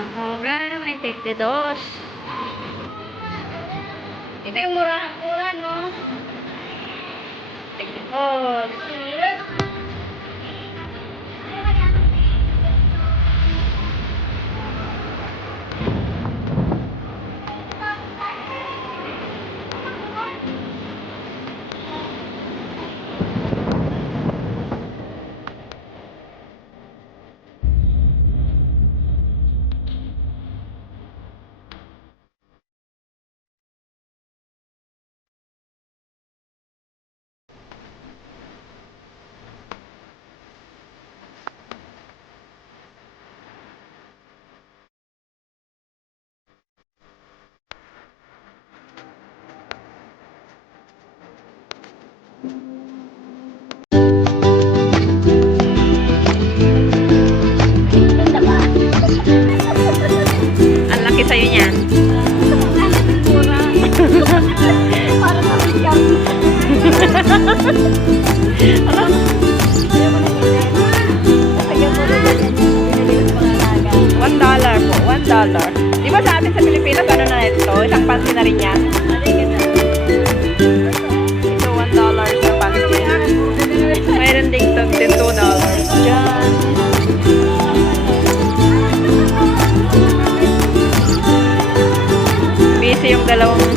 Mahura may 52. Ito yung murang-mura, no? 52. Ang laki sa'yo niyan. Para mabigyan. One dollar po. One dollar. Di ba sa atin sa Pilipinas, ano na ito? Isang pansin na rin yan. Busy yung dalawang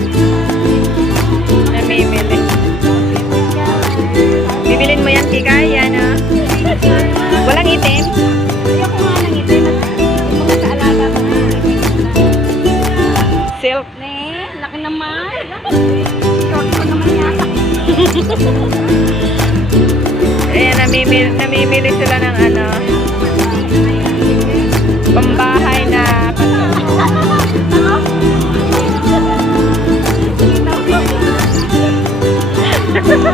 namimili. Bibilin mo yan, Kika. Yan, ah. Walang itim. Ayoko nga ng itim. Mga kaalaga ko na. Silk. Ne, laki naman. Short ko naman yata. Ayan, namimili, namimili sila ng ano,